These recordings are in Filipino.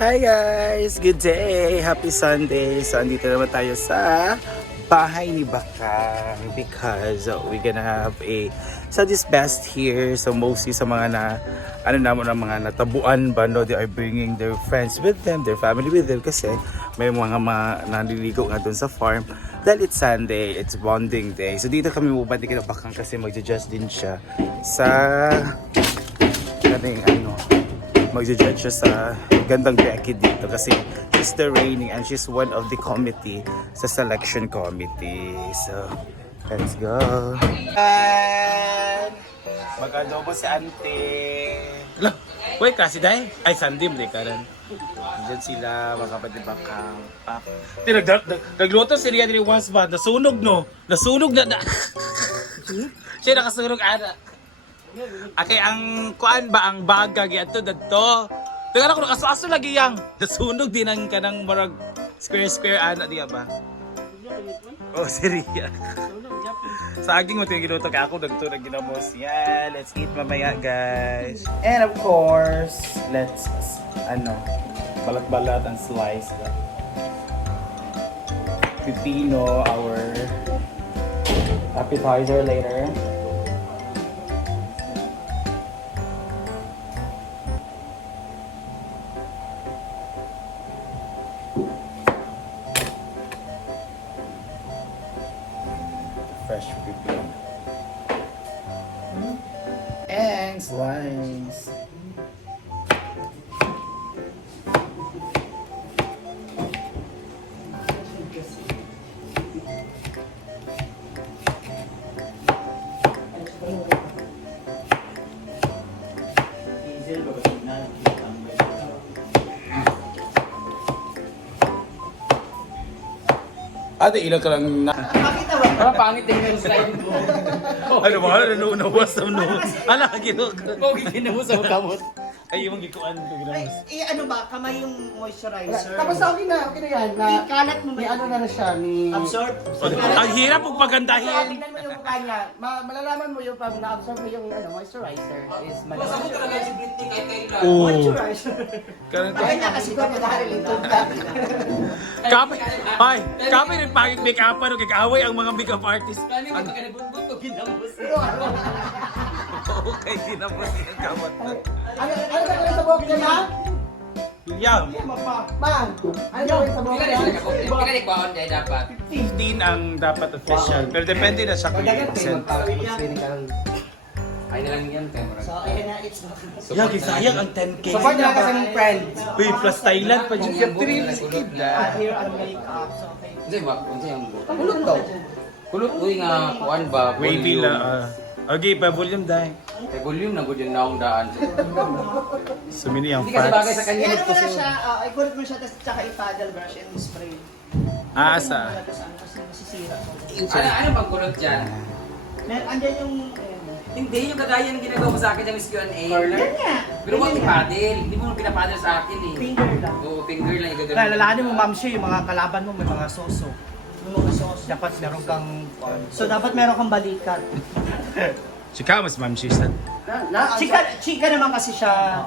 Hi guys! Good day! Happy Sunday! So, andito naman tayo sa bahay ni Bakang because we're gonna have a Sundays best here. So, mostly sa mga mga natabuan ba, no? They are bringing their friends with them, their family with them kasi may mga naliligo nga dun sa farm. Dahil it's Sunday, it's bonding day. So, dito kami mubati kina Bakang kasi mag-adjust din siya sa mag-judge siya sa gandang Becky dito kasi she's the reigning and she's one of the committee sa selection committee. So, let's go. And mag-adobo si Ante. Hello. Uy, klase dahi. Ay, Sandim, di ka rin. Diyan sila, mga kapatid Bakang. Nagluto si Rian ni once ba? Nasunog, no? Nasunog na. Siya nakasunog, ana. Okay, ang kuan ba ang bagag ato dadto. Tingnan ko nakasaso lagi yang. Nasunog din ang kanang marag square ana diya ba? Oh, seriya. Sa aging mo ginuto kay ako dagto nag ginamos. Yeah, let's eat mamaya, guys. And of course, let's balat-balat and slice the pipino, our appetizer later. Fresh pipino. And slice. Ate, ilang ka lang na... Pangit din yung slide mo. Ano ba? Nanunawas sa nunos. Ala, ginok. Pogi ginawa sa kamot. Ay, yung gikuan ko ginamos. Ano ba? Kamay yung moisturizer. Tapos okay na yan. Ikalat mo ba? May ano na siya, may... Absorb? Ang hirap kung So, pagandahin. tingnan mo yung mukha niya. Malalaman mo yung pag na-absorb mo yung moisturizer is Masama malamang. talaga si Britney kahit kailan. Oo. Moisturizer. Ganun to. Kaya niya kasi ko dahil ito ka. Kape rin pangit make-upan o kag-away ang mga make-up artist. Kani mo ka nagbungbut ko ginamos. Okay, ginamos yung kamot. Ano ba yung sa buhok niya, ma? William, Ma, ano ba yung sa buhok niya? Pila ni kwaon dai dapat. 15 ang dapat official. Pero depende na sa kung percent. Ay na lang yan kay murag. So, ayan na, it's Yagi, sayang ang 10K. So, pag na kasi ng friend. Uy, plus Thailand pa dyan. Here and makeup. So, okay. Unsa ba? Unsa yung kulot daw? Kulot uy nga kuan ba? Wavy la. Okay, pa volume dahil. Kay volume na gud yung naong daan. Sumini ang Hindi kasi bagay sa fats. kanya Ano nito. mo na siya, i-kulot mo siya, tapos tsaka i-paddle brush and spray. Asa. Tapos ano, kasi masisira ko. Ano bang kulot diyan? Andyan yung... Hindi yung kagaya ng ginagawa mo sa akin sa Q&A. Yan nga. Pero wag ipadel. Hindi mo pinapadel sa akin eh. Finger lang. Oo, finger lang igagawin. Lalalahanin mo, ma'am, siya yung mga kalaban mo, may mga soso. Yung mga sauce. Dapat meron kang... So, dapat meron kang balikat. Chika, mas ma'am she's that. Chika naman kasi siya.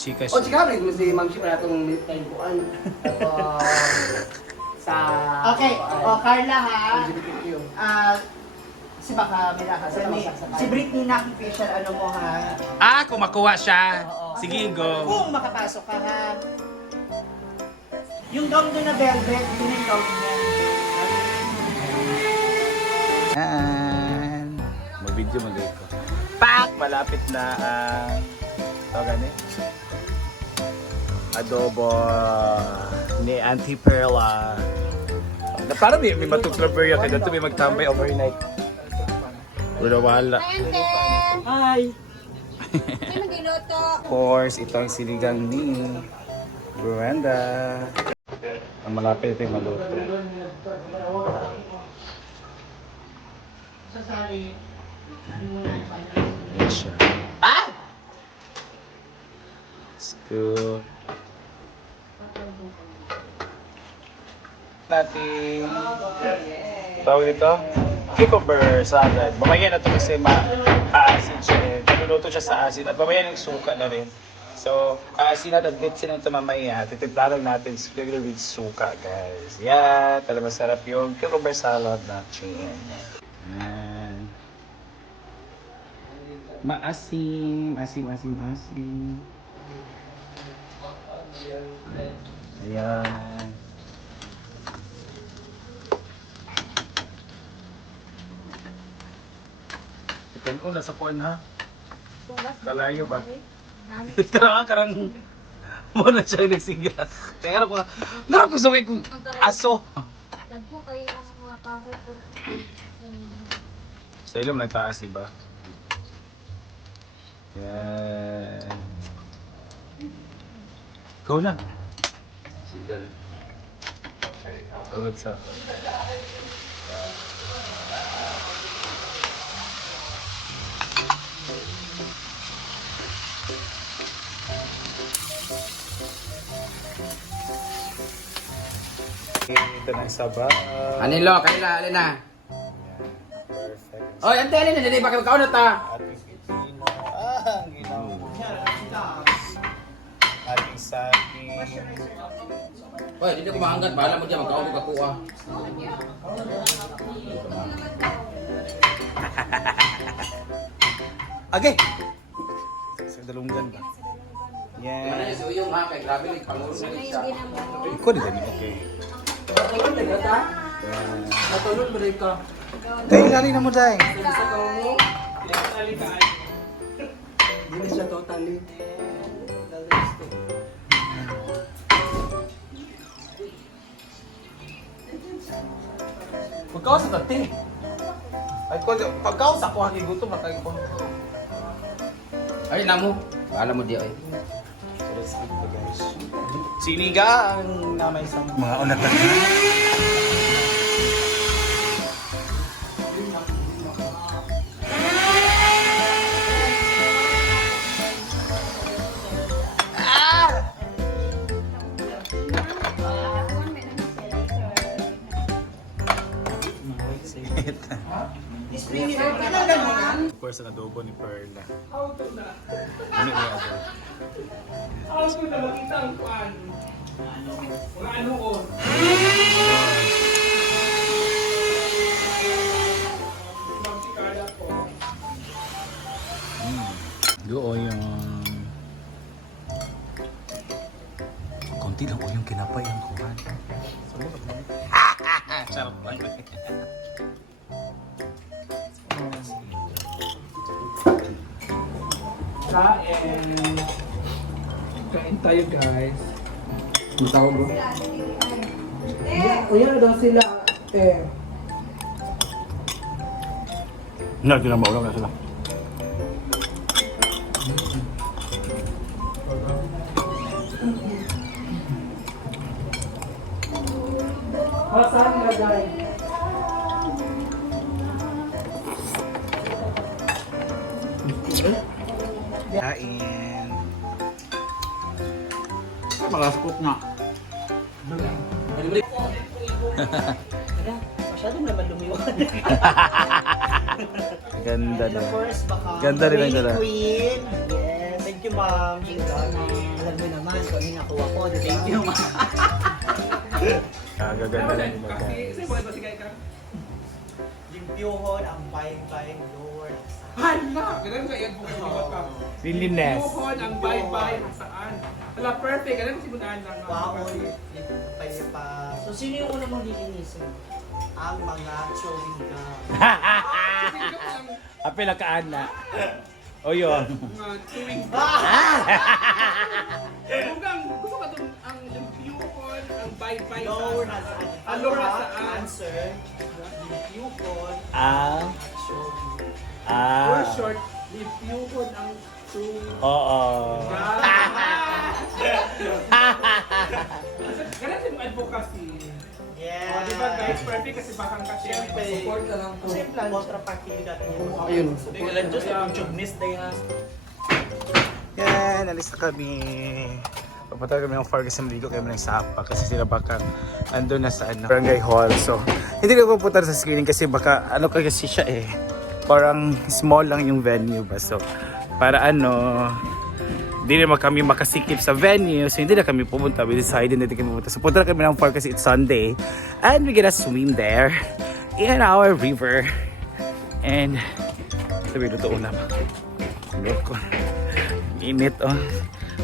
Chika O, siya. chika, rin mo si ma'am siya na itong time kuan. Sa... Okay, Carla ha. LGBTQ. Si Baka, may si Britney na-official, ano mo ha. Kung makuha siya. Oo. Sige, go. Kung makapasok ka ha. Yung gown doon na velvet, yun yung gown niya. Yan. Mag-video mag-like ko. Pak! Malapit na ang... Tawag adobo ni Auntie Perla. Parang may matutraberya kaya dito may magtambay overnight. Wala wala. Hi! Ay, magiluto. Of course, ito ang sinigang ni Brenda. Ang malapit ito yung maluto. Sasali. Yan siya. Let's go. Natin. Tawag dito? Cucumber salad. Mamaya na ito kasi ma-acid siya eh. Naluluto siya sa acid. At mamaya ng suka na rin. So, sinadagdit sila ito mamaya. Titiplaran natin spaghetti with suka, guys. Yeah, talaga masarap yung cucumber salad natin. Yan. Maasim. Asim. Ayan. Ito ko, nasa kuwan ha. Kalayo ba? Tara ka karang mo na siya nagsingira. Teka ko, nakakusaway kong aso. Nagpo kayo ang mga kahoy po. Sa ilong nagtaas, diba? Yan. Go lang. Good sa. Ito na yung sabaw. Anilo, kaila, alin na. Perfect. Oy, ante, alin na, dili, bakit kaunat ta? Ating pipino. Ang ginawa. Ating saging. Oy, dili ko maanggat, bahala mo dyan, magkaubog ako ah. Okay. Sa dalunggan ba? Ano Yeah. yung suyong ha, kay grabe, pangulong na siya. Ikaw din ganun. Okay. Matulog na gata? Yeah. Matulog ba rin ka? Tayo nga rin na mo, Day. Sa kao mo? Hindi siya totally. Pagkaw sa tati. Ay ko, pagkaw sa kuha ni gutom na kayo ko. Ay, namo. Bahala mo diya, oy. So let's eat the guys. Sinigang na may isang mga unat na. Of course, ang adobo ni Perla. Ano niya adobo? Ako na makita ang kuan. Mga ano ko. Magsikala ko. Doon yung... Konti lang o yung kinapay ang kuhan. Sarap lang. Kain. Kain tayo guys. Mutaw bro. O yan daw sila. Hindi na maulang na sila. Saan lagay? Kain. Malaskot nga. Masyadong naman lumiwan. Ganda And of course, baka Ganda rin ang dala. Queen. Yes. Thank you, ma'am. Alam mo naman kung ano yung nakuha ko, di ba? Thank you, ma'am. Gaganda lang yung Kasi, bagay. kasi buhay ba si Kaika? Limpyuhon ang buying Lord. Hala! Ganun sa iyan po kasi iba ka. Cleanliness. Buhon ang bye-bye saan. Hala, perfect. Ganun si Bunaan lang. Wow, pa. So, sino yung una mong lilinisin? Ang mga chewing gum. Apil ang kaana. O yun. Mga chewing. Bugang, gusto ka itong ang limpyuhon, ang bye-bye Lord saan. has Ang Lord has saan. answer. Limpyuhon Ah. at chewing. For short, limpyuhon ang chewing. Oo. Ganun yung advocacy. Yeah. Oh, di ba guys, perfect kasi bakang kasi Siyempre. support na lang po. Siyempre, kontraparte natin yung Ayun. Tingnan Diyos, yung chugnis na yan. Yan, alis na kami. Papunta kami ng Fargas ng Ligo kami ng Sapa kasi sila baka andun na sa Barangay Hall. So, hindi ko pupunta sa screening kasi baka ano kasi siya eh. Parang small lang yung venue ba. So, para Hindi naman kami makasikip sa venue, so hindi na kami pumunta. We decided na hindi kami pumunta. So punta na kami ng park kasi it's Sunday. And we're gonna swim there in our river. And sabi, luto ulam. Loko. Init, oh.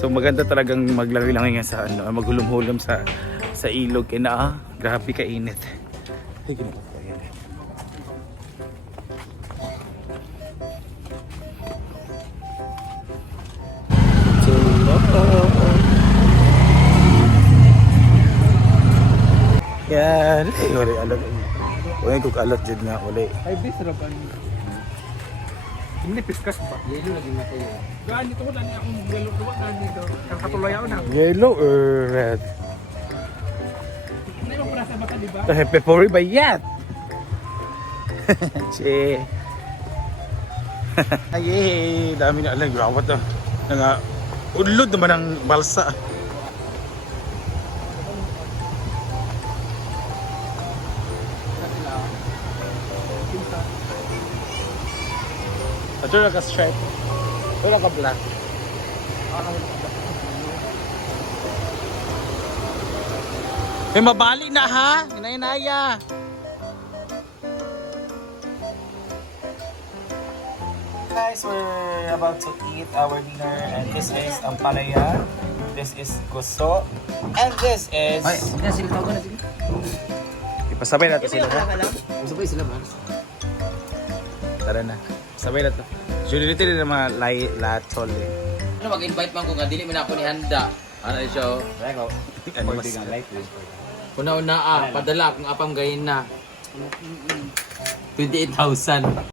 So maganda talagang maglangoy-langoy nga sa ano, maghulom-hulom sa ilog. Kaya na, grabe ka init. Ay, ginawa ko yan. Yan. Ay, wala alat. Wala kong alat dyan nga. Wala. Ay, bis ra ba? Hindi piskas ba? Yelo lagi na tayo. Gaan dito ko dani akong yellow duwa gaan dito. Kakatuloy ako na. Yellow or red? Hindi mo para sa baka di ba? Peppery ba yan? Che. Ayay, dami na alam. Grabe to. Udlod naman ang balsa. Ito na ka-stripe. Wala ka black. May mabali na ha? Inaya-inaya. Guys, we're about to eat our dinner and this is ampalaya, this is gusto, and this is... Ay, hindi na sila tawagan na sila. Ipasabay natin sila ha? Sabay sila ba? Tara na. Sabay na to. Julie dito rin ng mga latol eh. Ano mag-invite man ko nga dili man ako ni handa. Ano siya? Reko. Ano mas... Una-una padala akong apam gayin na. 28,000.